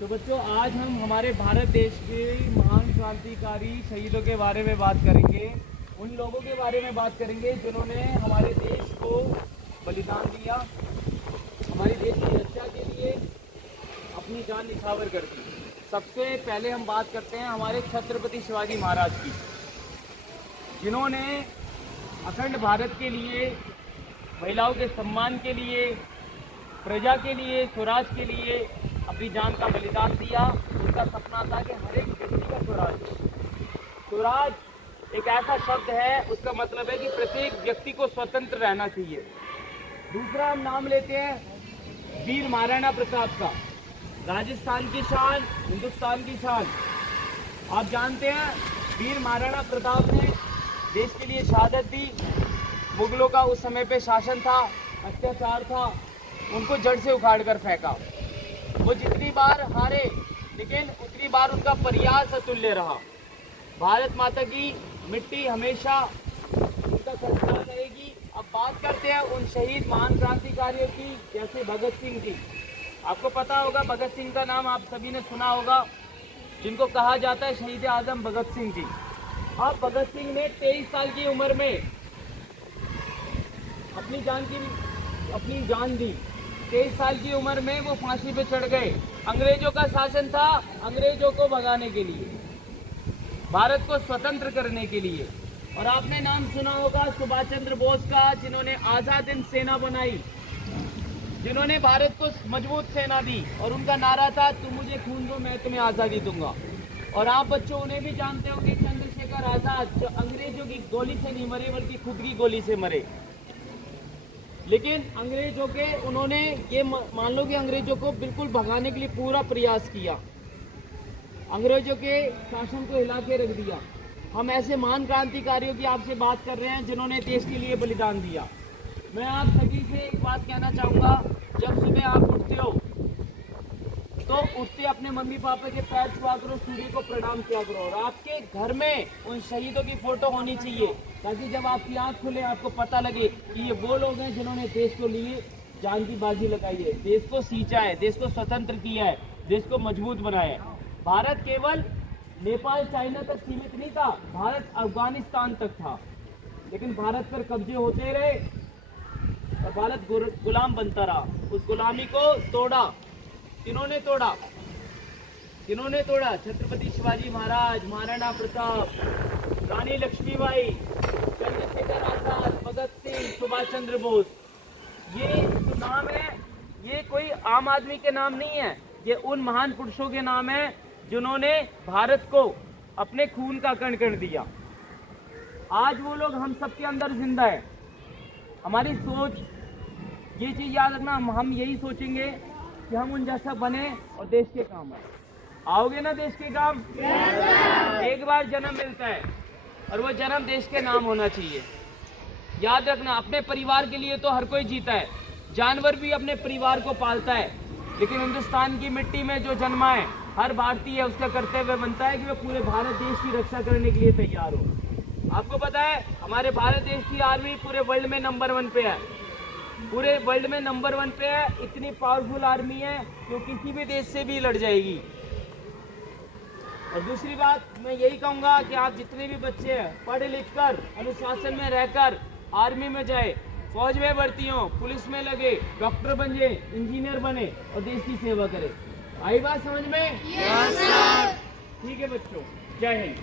तो बच्चों, आज हम हमारे भारत देश के महान क्रांतिकारी शहीदों के बारे में बात करेंगे। उन लोगों के बारे में बात करेंगे जिन्होंने हमारे देश को बलिदान दिया, हमारे देश की रक्षा के लिए अपनी जान निछावर कर दी। सबसे पहले हम बात करते हैं हमारे छत्रपति शिवाजी महाराज की, जिन्होंने अखंड भारत के लिए, महिलाओं के सम्मान के लिए, प्रजा के लिए, स्वराज के लिए अपनी जान का बलिदान दिया। उनका सपना था कि हर एक व्यक्ति का स्वराज। स्वराज एक ऐसा शब्द है, उसका मतलब है कि प्रत्येक व्यक्ति को स्वतंत्र रहना चाहिए। दूसरा हम नाम लेते हैं वीर महाराणा प्रताप का। राजस्थान की शान, हिंदुस्तान की शान। आप जानते हैं वीर महाराणा प्रताप ने देश के लिए शहादत दी। मुगलों का उस समय पे शासन था, अत्याचार था, उनको जड़ से उखाड़ कर फेंका। वो जितनी बार हारे, लेकिन उतनी बार उनका प्रयास अतुल्य रहा। भारत माता की मिट्टी हमेशा उनका संस्कार रहेगी। अब बात करते हैं उन शहीद महान क्रांतिकारियों की, जैसे भगत सिंह जी। आपको पता होगा, भगत सिंह का नाम आप सभी ने सुना होगा, जिनको कहा जाता है शहीद आजम भगत सिंह जी। अब भगत सिंह ने 23 साल की उम्र में अपनी जान दी। 23 साल की उम्र में वो फांसी पे चढ़ गए। अंग्रेजों का शासन था, अंग्रेजों को भगाने के लिए, भारत को स्वतंत्र करने के लिए। और आपने नाम सुना होगा सुभाष चंद्र बोस का, जिन्होंने आजाद हिंद सेना बनाई, जिन्होंने भारत को मजबूत सेना दी। और उनका नारा था, तुम मुझे खून दो, मैं तुम्हें आज़ादी दूंगा। और आप बच्चों उन्हें भी जानते होंगे, चंद्रशेखर आजाद, जो अंग्रेजों की गोली से नहीं मरे बल्कि खुद की गोली से मरे। लेकिन अंग्रेजों के, उन्होंने ये मान लो कि अंग्रेजों को बिल्कुल भगाने के लिए पूरा प्रयास किया, अंग्रेजों के शासन को हिला के रख दिया। हम ऐसे महान क्रांतिकारियों की आपसे बात कर रहे हैं जिन्होंने देश के लिए बलिदान दिया। मैं आप सभी से एक बात कहना चाहूँगा, जब सुबह आप उठते हो तो उठते अपने मम्मी पापा के पैर छुआ करो, सूर्य को प्रणाम किया करो। और आपके घर में उन शहीदों की फोटो होनी चाहिए, ताकि जब आपकी आंख खुले आपको पता लगे कि ये वो लोग हैं जिन्होंने देश को लिए जान की बाजी लगाई है, देश को सींचा है, देश को स्वतंत्र किया है, देश को मजबूत बनाया है। भारत केवल नेपाल, चाइना तक सीमित नहीं था, भारत अफगानिस्तान तक था। लेकिन भारत पर कब्जे होते रहे और भारत गुलाम बनता रहा। उस गुलामी को तोड़ा। किन्होंने तोड़ा? किन्होंने तोड़ा? छत्रपति शिवाजी महाराज, महाराणा प्रताप, रानी लक्ष्मीबाई, चंद्रशेखर आजाद, भगत सिंह, सुभाष चंद्र बोस। ये जो नाम है, ये कोई आम आदमी के नाम नहीं है, ये उन महान पुरुषों के नाम है जिन्होंने भारत को अपने खून का कण कण दिया। आज वो लोग हम सबके अंदर जिंदा है। हमारी सोच, ये चीज याद रखना, हम यही सोचेंगे कि हम उन जैसा बने और देश के काम आए। आओगे ना देश के काम? एक बार जन्म मिलता है और वो जन्म देश के नाम होना चाहिए। याद रखना, अपने परिवार के लिए तो हर कोई जीता है, जानवर भी अपने परिवार को पालता है, लेकिन हिंदुस्तान की मिट्टी में जो जन्मा है, हर भारतीय, उसका कर्तव्य बनता है कि वह पूरे भारत देश की रक्षा करने के लिए तैयार हो। आपको पता है हमारे भारत देश की आर्मी पूरे वर्ल्ड में नंबर 1 पे है, पूरे वर्ल्ड में नंबर 1 पे है। इतनी पावरफुल आर्मी है कि वो किसी भी देश से भी लड़ जाएगी। और दूसरी बात मैं यही कहूँगा कि आप जितने भी बच्चे हैं, पढ़ लिख कर, अनुशासन में रहकर आर्मी में जाए, फौज में भर्ती हो, पुलिस में लगे, डॉक्टर बन जाए, इंजीनियर बने और देश की सेवा करे। आई बात समझ में? Yes sir. ठीक है बच्चों, जय हिंद।